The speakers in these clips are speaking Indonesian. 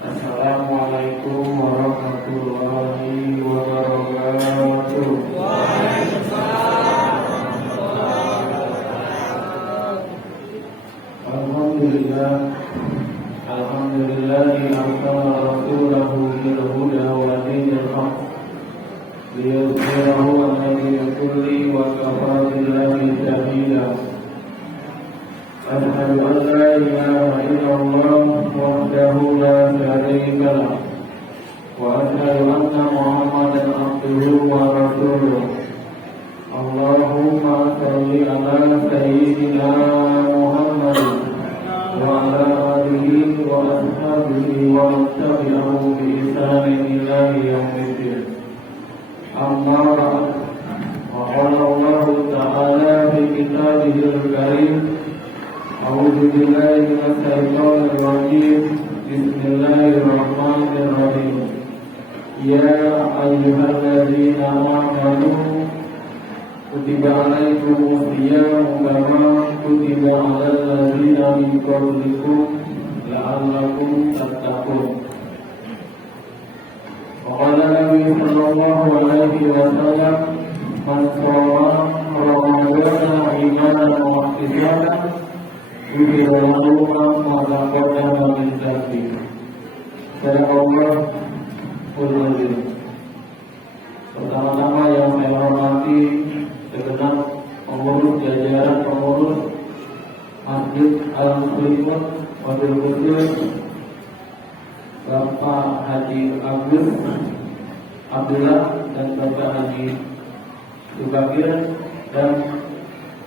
Assalamualaikum warahmatullahi wabarakatuh. Alhamdulillah, alhamdulillahi arsala rasulahu bil huda wa dinil haq liyudhhirahu 'ala dini kulli wa kafaa billahi shahida. Asyhadu an la ilaha illallah wahdahu la syarika lah wa asyhadu anna Muhammadan abduhu wa rasuluh. Allahumma shalli ala sayyidina Muhammad wa ala alihi wa ashabihi wa man tabi'ahum bi ihsanin ila yaumiddin. Amma ba'd. Wa qala Allah ta'ala fi kitabihil karim, a'udzu billahi minasy syaithanir rajim. Bismillahirrahmanirrahim. Ya ayyuhalladzina amanu kutiba alaikumus siyam kama kutiba alal ladzina min qablikum la'allakum tattaqun. Wa qala Nabi sallallahu alaihi wasallam, man shoma ramadhana imanan wa ihtisaban ghufira lahu ma taqaddama min dhanbihi. Sadaqallah al-azim. Pertama-tama yang saya hormati segenap pengurus jajaran pengurus Masjid Al-Muslimun Wabil Kudus, Bapak Haji Agus Abdullah dan Bapak Haji Subakir, dan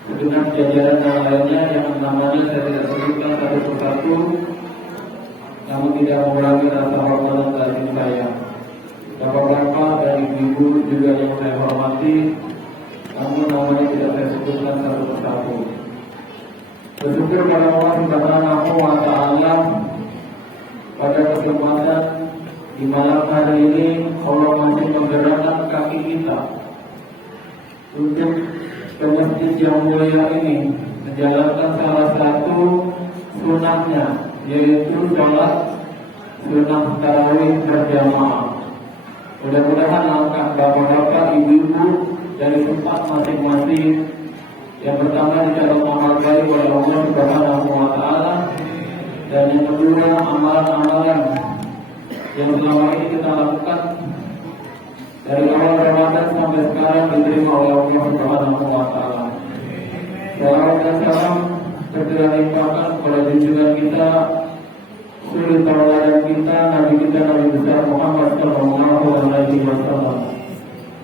segenap jajaran yang lainnya yang namanya saya tidak sebutkan satu persatu, namun tidak mengurangi rasa hormat dan kasih sayang. Bapak-bapak dan ibu-ibu juga yang saya hormati, namun namanya tidak saya sebutkan satu persatu. Bersyukur pada Allah Subhanahu wa Ta'ala pada kesempatan di malam hari ini Allah masih menggerakkan kaki kita untuk ke masjid yang mulia ini menjalankan salah satu sunahnya, yaitu sholat sunah tarawih berjamaah. Mudah-mudahan langkah bapak-bapak, ibu-ibu dari tempat masing-masing yang pertama dicatat amal baik oleh Allah Subhanahu wa Ta'ala, dan yang kedua amalan-amalan yang selama ini kita lakukan dari awal Ramadan sampai sekarang diterima oleh Allah Subhanahu wa Ta'ala. Salam dan salam segera limpahkan kepada junjungan kita, suri tauladan kita, Nabi kita, Nabi besar Muhammad sallallahu alaihi wasallam.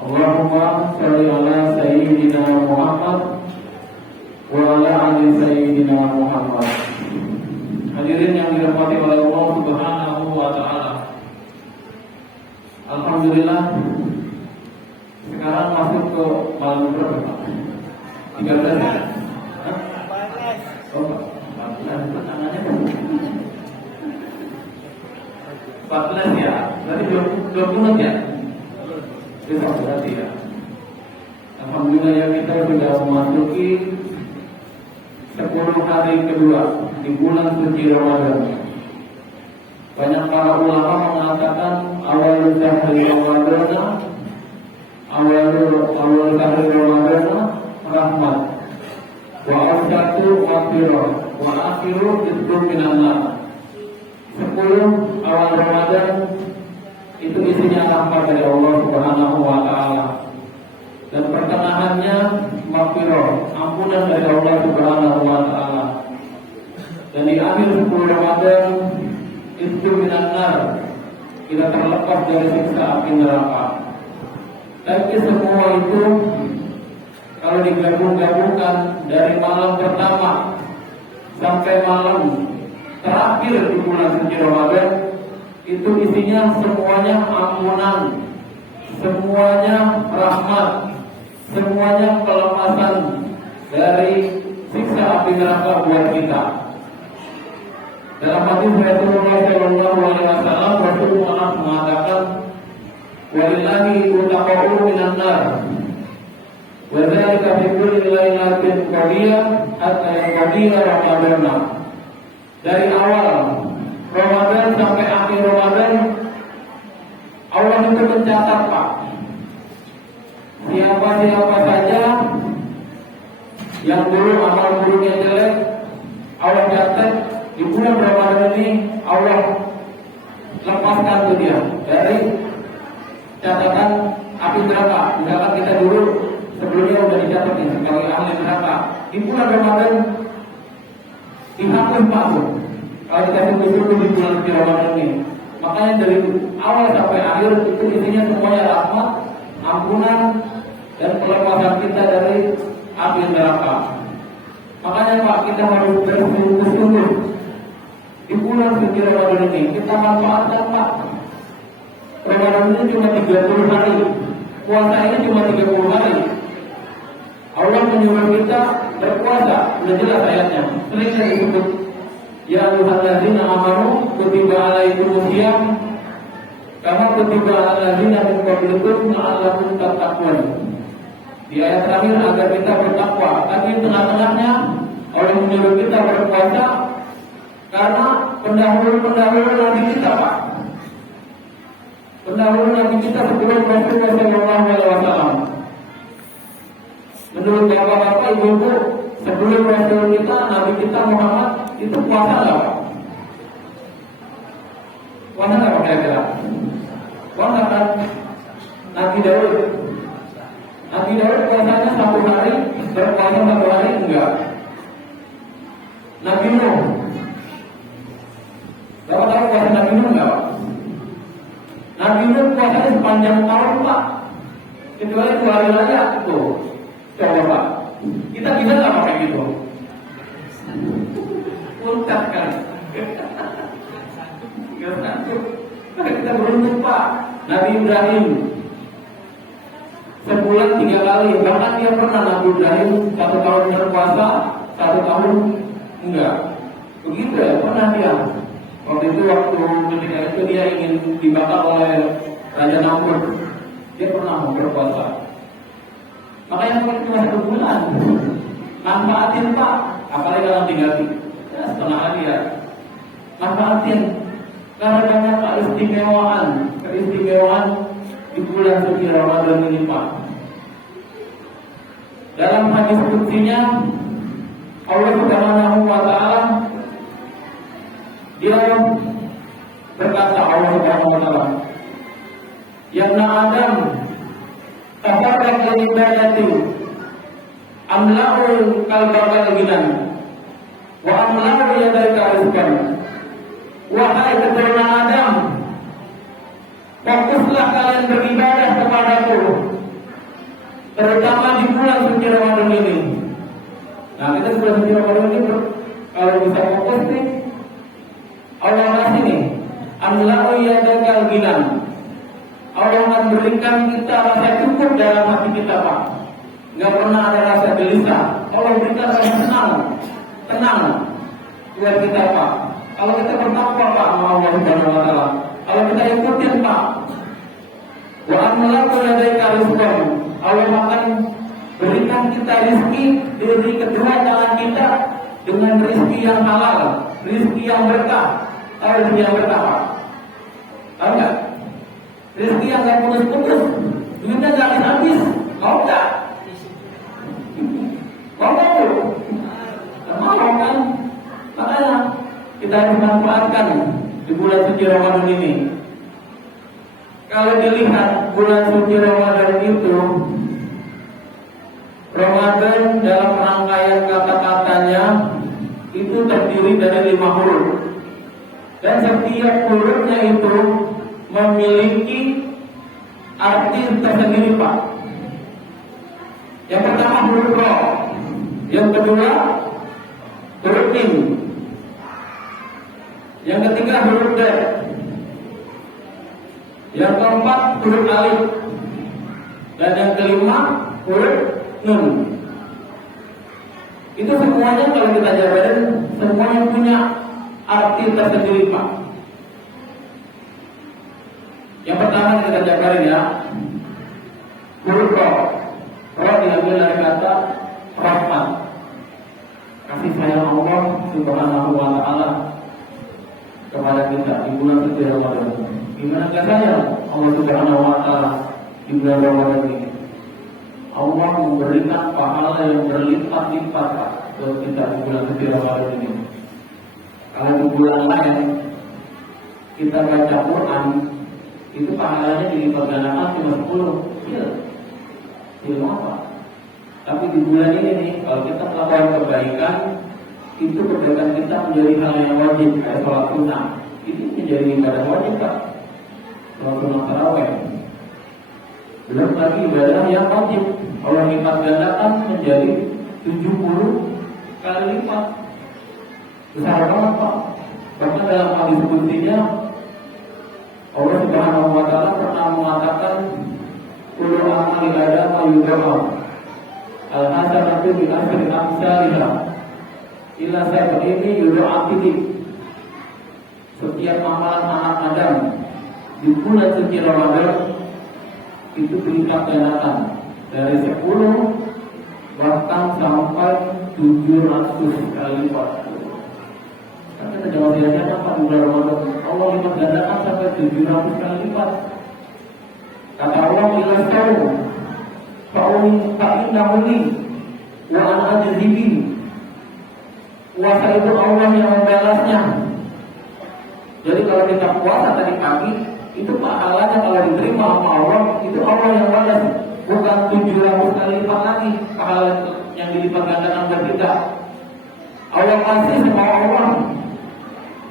Allahumma shalli ala sayyidina Muhammad wa ala ali sayyidina Muhammad. Hadirin yang dirahmati oleh Allah Subhanahu wa Ta'ala, alhamdulillah sekarang masuk ke malam berapa? 13 ya? Oh, 14 tangannya 14 ya? Berarti 20 ya? Besok berarti ya. Alhamdulillah ya, kita sudah memasuki 10 hari kedua di bulan suci Ramadan. Banyak para ulama mengatakan awal syahri Ramadan, awal syahri Ramadan rahmat, wa awsatu maghfirah, wa akhiru itu minallah. 10 awal Ramadan itu isinya rahmat dari Allah Subhanahu wa Ta'ala, dan pertengahannya maghfirah, ampunan dari Allah Subhanahu wa Ta'ala, dan di akhir 10 Ramadan itu minan-nar, kita terlepas dari siksa api neraka. Tapi semua itu kalau digabung-gabungkan dari malam pertama sampai malam terakhir di bulan suci Ramadan, itu isinya semuanya ampunan, semuanya rahmat, semuanya pelepasan dari siksa api neraka buat kita. Dalam hadis Rasulullah sallallahu alaihi wasallam, Rasulullah mengatakan, walillahi utaqa'u minan nar, wa dzalika fi kulli lailatin qadiyah hatta yaqdiya Ramadan. Dari awal Ramadan sampai akhir Ramadan siapa saja yang dulu amal buruknya jelek, Allah catat di bulan Ramadan ini Allah lepaskan tuh dia dari catatan api neraka. Misalkan kita dulu sebelumnya udah dicatat nih sebagai ahli neraka, di bulan Ramadan dihapus masuk. Kalau kita sungguh-sungguh di bulan suci Ramadan ini, makanya dari awal sampai akhir itu isinya semuanya rahmat, ampunan, dan pelepasan kita dari api neraka. Makanya Pak, kita harus bersungguh-sungguh di bulan suci Ramadan ini. Kita manfaatkan Pak. Ramadan ini cuma 30 hari, puasa ini cuma 30 hari. Allah menyuruh kita berpuasa, sudah jelas ayatnya. Sering disebut, ya ayyuhallazina amanu kutiba alaikumus syiyam kama kutiba alal ladzina min qablikum la'allakum tattaqun. Di ayat terakhir agar kita bertakwa, tapi tengah-tengahnya Allah menyuruh kita berpuasa karena pendahulu Nabi kita Pak. Pendahulu Nabi kita sebelum Rasulullah SAW. Menurut bapak-bapak, ibu-ibu, sebelum Rasul kita, Nabi kita Muhammad itu puasa nggak Pak? Puasa nggak Pak kira-kira? Puasa kan? Nabi Daud puasanya 1 hari, berpuasa 1 hari enggak? Nabi Nuh, bapak tahu puasa Nabi Nuh enggak Pak? Nabi Nuh puasanya sepanjang tahun Pak, kecuali 2 hari raya tuh. Coba Pak, kita bisa nggak pakai gitu? Puncak kan? Nggak sanggup. Kita beruntung Pak. Nabi Ibrahim sebulan 3 kali, bahkan dia pernah Nabi Ibrahim 1 tahun berpuasa, 1 tahun enggak. Begitu ya, pernah dia. Waktu itu ketika itu dia ingin dibakar oleh Raja Namrud, dia pernah mau berpuasa. Makanya cuma 1 bulan, manfaatin Pak. Apalagi dalam 3 hari, ya setengah hari ya, manfaatin. Karena banyak keistimewaan di bulan suci Ramadan ini Pak. Dalam hadis kutsinya Allah Subhanahu wa Ta'ala, dia berkata, Allah Subhanahu wa Ta'ala, ya ibna Adam, tafarraq li ibadati amla'u qalbaka ghinan wa amla'u yadaka rizqan. Wahai keturunan Adam, fokuslah kalian beribadah kepadaku, terutama di bulan suci Ramadan ini. Nah, kita bulan suci Ramadan ini kalau bisa fokus nih, Allah kasih nih, amla'u yadaka ghinan. Allah akan berikan kita rasa cukup dalam hati kita Pak. Nggak pernah ada rasa gelisah. Allah berikan rasa tenang buat kita Pak. Kalau kita bertakwa Pak sama Allah Subhanahu wa Ta'ala, kalau kita ikutin Pak, wa amlaku ladaika rizqan, Allah akan berikan kita rizki dari kedua tangan kita dengan rizki yang halal, rizki yang berkah. Tahu rizki yang berkah Pak? Tahu nggak? Rizki yang nggak putus-putus, duitnya nggak habis-habis, mau nggak? Mau kan? Makanya kita harus manfaatkan di bulan suci Ramadan ini. Kalau dilihat bulan suci Ramadan itu, Ramadan dalam rangkaian kata-katanya itu terdiri dari 5 huruf, dan setiap hurufnya itu memiliki arti tersendiri Pak. Yang pertama huruf Ro, yang kedua huruf Mim, yang ketiga huruf D, yang keempat huruf Alif, dan yang kelima huruf Nun. Itu semuanya kalau kita jabarin, semuanya punya arti tersendiri Pak. Yang pertama kita jabarin ya, huruf Ro. Ro diambil dari kata rahmat, kasih sayang Allah Subhanahu wa Ta'ala kepada kita di bulan suci Ramadan. Gimana gak sayang Allah Subhanahu wa Ta'ala di bulan Ramadan ini? Allah memberikan pahala yang berlipat-lipat buat kita di bulan suci Ramadan ini. Kalau di bulan lain kita baca Quran, itu pahalanya dilipat gandakan cuma 10. Ilmu apa? Tapi di bulan ini nih, kalau kita melakukan kebaikan, itu kebaikan kita menjadi hal yang wajib, kayak sholat sunnah. Ini menjadi ibadah wajib, Pak. Sholat sunnah tarawih. Belum lagi ibadah yang wajib. Allah lipat gandakan menjadi 70 kali lipat. Besar banget, Pak. Bahkan dalam hadis kutsinya Allah Subhanahu wa Ta'ala pernah mengatakan, kullu amali Adam yudha'af al-hasanatu bi asyri amsalihha illa sab'ini yudha'af. Setiap amalan anak Adam di bulan suci Ramadan itu dilipat gandakan dari 10 bahkan sampai 700 kali lipat. Kan kita jangan sia-sia Pak, di bulan Ramadan Allah lipat gandakan sampai 700 kali lipat. Kata Allah, ilah tahu fa'innahu li wa ana ajzibi. Puasa itu Allah yang membalasnya. Jadi kalau kita puasa tadi pagi, itu pahalanya kalau diterima sama Allah, itu Allah yang balas, bukan 700 kali lipat lagi pahala yang dilipat gandakan buat kita. Allah kasih sama Allah,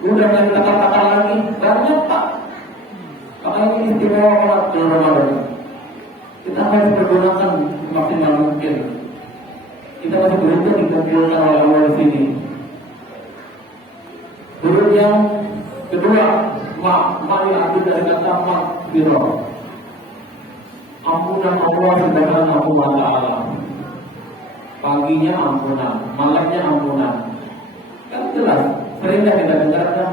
udah nggak kita katakan lagi, banyak Pak. Makanya ini istimewa banget di Ramadan. Kita harus pergunakan maksimal mungkin. Kita masih beruntung dikumpulkan oleh Allah di sini. Huruf yang kedua, ma'il abdi dari kata ma'firah, ampunan Allah Subhanahu wa Ta'ala. Paginya ampunan, malamnya ampunan. Kan jelas, sering kita dengar kan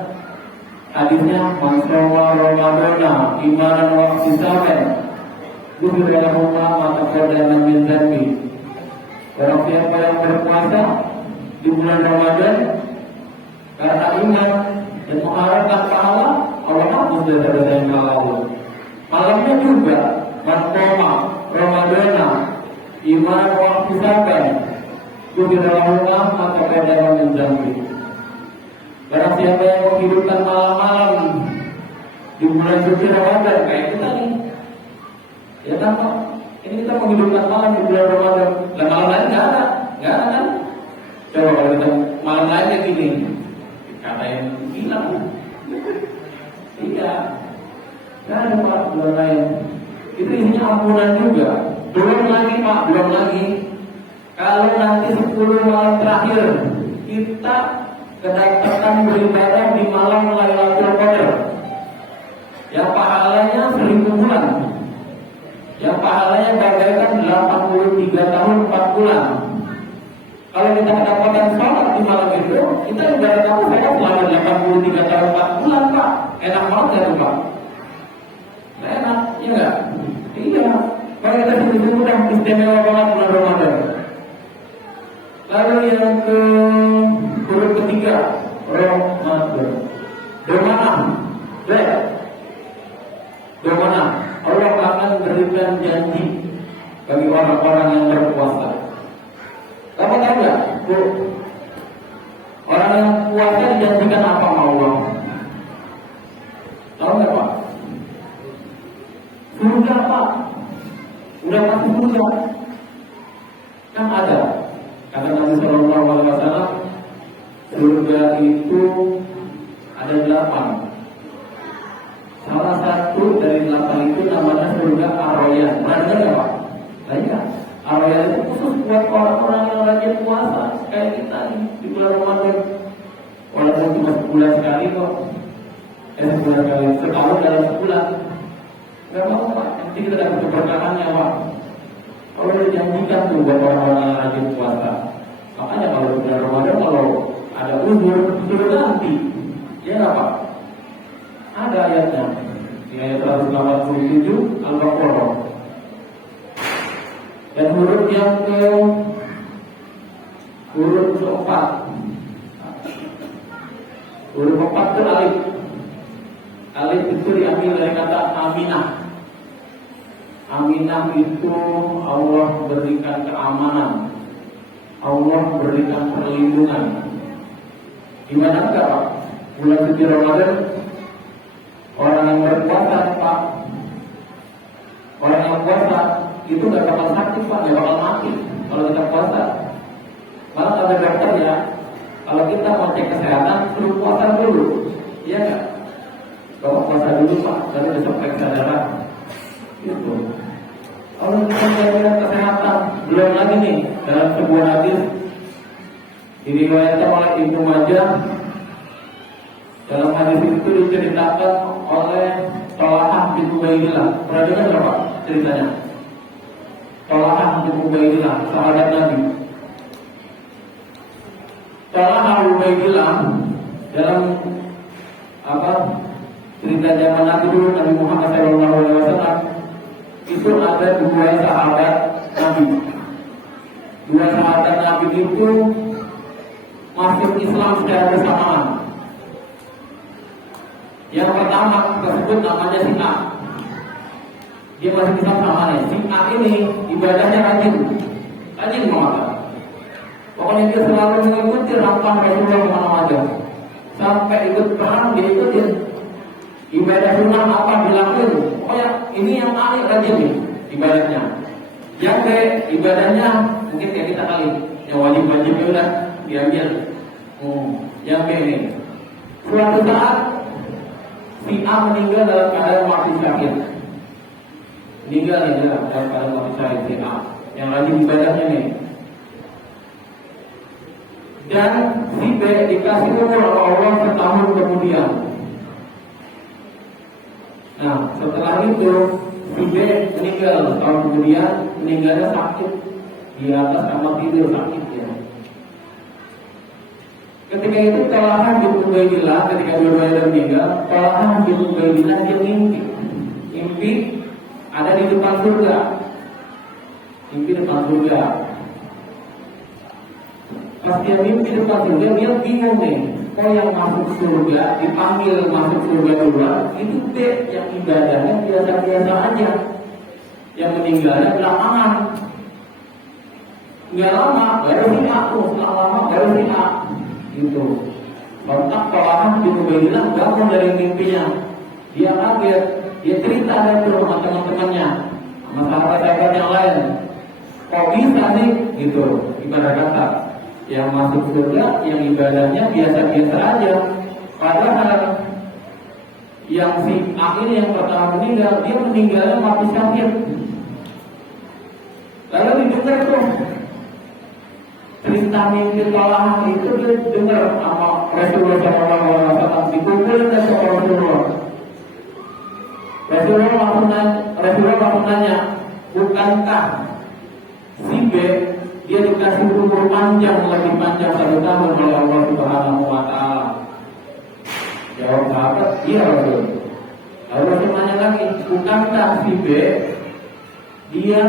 hadisnya, man shoma Ramadana imanan wa ihtisaban ghufira lahu ma taqaddama min dhanbi. Barang siapa yang berpuasa di bulan Ramadan karena iman dan mengharapkan pahala, Allah hapus dosa-dosa yang lalu. Malamnya juga, man shoma Ramadana imanan wa ihtisaban ghufira lahu ma taqaddama min dhanbi. Barang siapa yang menghidupkan malam-malam di bulan suci Ramadan kayak kita nih, ya kan Pak? Ini kita menghidupkan malam di bulan Ramadan. Dan malam lain nggak ada kan? Coba kalau kita malam lain kayak gini, katain hilang. Iya, nggak ada Pak bulan lain. Itu isinya ampunan juga. Belum lagi Pak, belum lagi. Kalau nanti 10 malam terakhir kita kedapatan beribadah di malam Lailatul Qadar, yang pahalanya 1000 bulan, yang pahalanya bagaikan 83 tahun 4 bulan. Kalau kita kedapatan sholat di malam itu, kita ibadah kamu sholat selama 83 tahun 4 bulan Pak. Enak banget ya tuh Pak? Enak, iya nggak? Iya. Kalau kita sungguh-sungguh dan istimewa banget bulan Ramadan. Lalu yang ke huruf ketiga, Ramadan. Bagaimana? Allah akan berikan janji bagi orang-orang yang berpuasa. Kamu tahu nggak, Bu? Orang yang puasa dijanjikan apa sama Allah? Tahu nggak Pak? Surga Pak. Udah masuk surga. Kan ada. Kata Nabi Sallallahu Alaihi Wasallam, surga itu ada 8. Salah satu dari 8 itu namanya surga Ar-Rayyan. Pernah dengar nggak Pak? Banyak. Ar-Rayyan itu khusus buat orang-orang yang rajin puasa kayak kita nih di bulan Ramadan. Walaupun cuma sebulan sekali kok. Sebulan sekali, setahun dalam sebulan. Gak mau Pak, nanti kita dapat keberkahannya Pak. Kalau dijanjikan tuh buat orang-orang yang rajin puasa. Makanya kalau di bulan Ramadan kalau ada uzur, sudah ganti. Ya nggak Pak? Ada ayatnya di ayat 187 Al-Baqarah. Dan huruf yang keempat. Huruf 4 itu alif. Alif itu diambil dari kata aminah. Aminah itu Allah berikan keamanan, Allah berikan perlindungan. Gimana Pak? Bulan suci Ramadan, orang yang berpuasa Pak, orang yang puasa itu gak bakal sakit Pak, gak bakal mati kalau kita puasa. Malah kata dokter ya, kalau kita mau cek kesehatan, suruh puasa dulu, iya nggak? Kalau puasa dulu Pak, dari besok periksa darah. Gitu. Kalau kita jaga kesehatan, belum lagi nih dalam sebuah hadis diriwayatkan oleh Ibnu Majah. Dalam hadis itu diceritakan oleh Tolahah bin Ubaidillah. Pernah dengar nggak Pak ceritanya? Tolahah bin Ubaidillah, sahabat Nabi. Tolahah bin Ubaidillah dalam cerita zaman Nabi dulu, Nabi Muhammad SAW, itu ada dua sahabat Nabi. Dua sahabat Nabi itu masuk Islam secara bersamaan. Yang pertama tersebut namanya si A. Dia masuk Islam samanya. Si A ini ibadahnya rajin banget. Pokoknya dia selalu mengikuti rampan Rasulullah kemana-mana. Sampai ikut perang dia ikutin. Ibadah sunnah apa dilakuin. Pokoknya ini yang A rajin nih ibadahnya. Yang B ibadahnya mungkin kayak kita kali. Yang wajib-wajibnya udah diambil. Yang B ini. Suatu saat si A meninggal dalam keadaan mati syahid. Meninggal dalam keadaan mati syahid si A. Yang rajin ibadahnya nih. Dan si B dikasih umur oleh Allah setahun kemudian. Nah setelah itu si B meninggal setahun kemudian, meninggalnya sakit di atas kamar tidur sakit ya. Ketika itu Tolahah bin Ubaidillah, ketika dua-duanya meninggal, Tolahah bin Ubaidillah dia mimpi ada di depan surga. Mimpi depan surga. Pas dia mimpi depan surga, dia bingung nih. Kok yang masuk surga dipanggil masuk surga duluan, itu B yang ibadahnya biasa-biasa aja, yang meninggalnya belakangan. Nggak lama baru si A tuh, nggak lama baru si A. Gitu. Kontak Tolahah bin Ubaidillah bangun dari mimpinya. Dia kaget, dia cerita dari sama teman-temannya, sama sahabat-sahabat yang lain. Kok bisa nih? Gitu. Ibadah kata, yang masuk surga, yang ibadahnya biasa-biasa aja. Padahal yang si A ini yang pertama meninggal, dia meninggalnya mati syahid. Lalu didengar tuh cerita mimpi Tolahah itu, dia dengar sama Rasulullah SAW, dikumpulin ke Rasulullah. Rasulullah langsung nanya, bukankah si B dia dikasih umur panjang, lebih panjang 1 tahun oleh Allah Subhanahu wa Ta'ala? Jawab sahabat, iya Rasul. Lalu Rasul nanya lagi, bukankah si B dia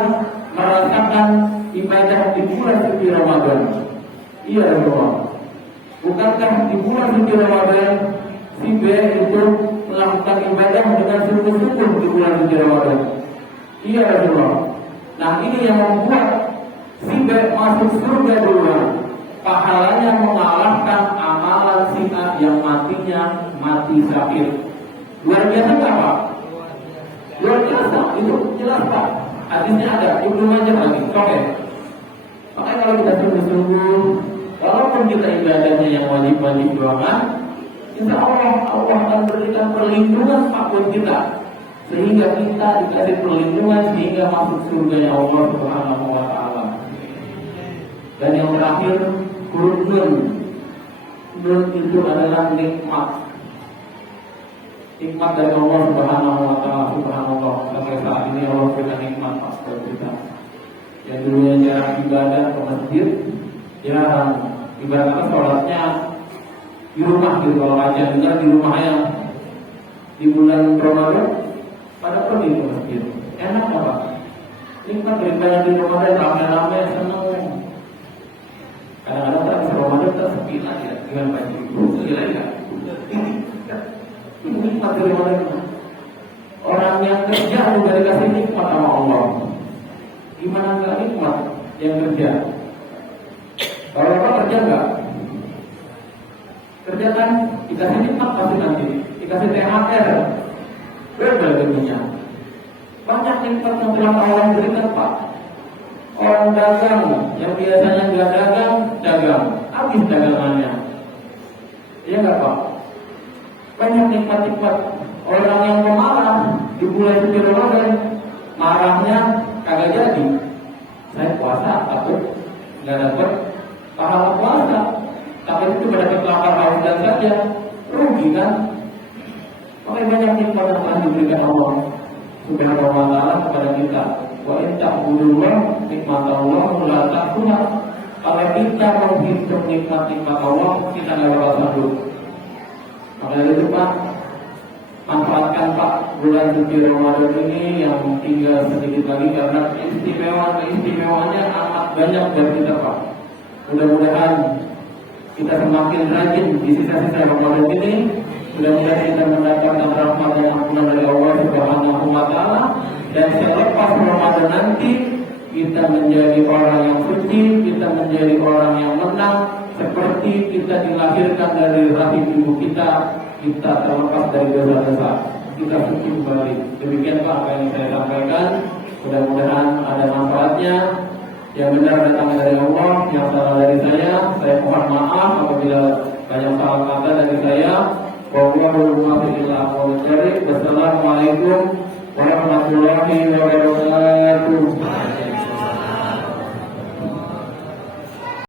merasakan ibadah di bulan suci Ramadan? Iya Rasulullah. Bukankah di bulan suci Ramadan si B itu melakukan ibadah dengan sungguh-sungguh di bulan suci Ramadan? Iya Rasulullah. Nah ini yang membuat si B masuk surga duluan. Pahalanya mengalahkan amalan si A yang matinya mati syahid. Luar biasa nggak Pak? Luar biasa, itu jelas Pak. Hadisnya ada, Ibnu Majah lagi. Oke. Makanya kalau kita sungguh-sungguh, walaupun kita ibadahnya yang wajib-wajib doang, insya Allah akan berikan perlindungan apapun kita, sehingga kita dikasih perlindungan sehingga masuk surga Allah Subhanahu wa Ta'ala. Dan yang terakhir, huruf nun. Nun itu adalah nikmat. Nikmat dari Allah Subhanahu wa Ta'ala. Subhanallah, sampai saat ini Allah berikan nikmat kepada kita. Yang dulunya jarang ibadah ke masjid, jarang ibadah sholatnya di rumah gitu. Kalau aja dengar di rumahnya di bulan Ramadan pada pergi ke masjid. Enak apa? Nikmat beribadah di Ramadan, rame-rame, senang. Kadang-kadang tak bisa Ramadan tak sepi lagi dengan baju gila ya. Ini nikmat dari Ramadan. Orang Orang yang kerja juga dikasih nikmat sama Allah. Gimana nggak nikmat yang kerja? Kalau Bapak kerja nggak? Kerja kan dikasih nikmat pasti nanti, dikasih THR, berbagai dunia. Banyak nikmat yang telah Allah berikan Pak. Orang dagang yang biasanya nggak dagang, habis dagangannya. Iya nggak Pak? Banyak nikmat-nikmat. Orang yang pemarah di bulan suci Ramadan, marahnya kagak jadi. Saya puasa takut nggak dapat pahala puasa, tapi itu mendapat lapar haus dan saja, rugi kan? Makanya banyak nikmat yang telah diberikan Allah Subhanahu wa Ta'ala kepada kita. Wa in ta'budullah nikmatallah la ta'budah. Kalau kita menghitung nikmat-nikmat Allah, kita nggak bakal sanggup. Makanya itu Pak, manfaatkan Pak bulan suci Ramadan ini yang tinggal sedikit lagi, karena keistimewaannya amat banyak buat kita Pak. Mudah-mudahan kita semakin rajin di sisa-sisa Ramadan ini. Mudah-mudahan kita mendapatkan rahmat dan ampunan dari Allah Subhanahu wa Ta'ala, dan selepas Ramadan nanti kita menjadi orang yang suci, kita menjadi orang yang menang, seperti kita dilahirkan dari rahim ibu kita terlepas dari dosa-dosa, kita suci kembali. Demikian Pak apa yang saya sampaikan. Mudah-mudahan ada manfaatnya. Yang benar datang dari Allah, yang salah dari saya mohon maaf apabila banyak salah kata dari saya. Wassalamualaikum warahmatullahi wabarakatuh.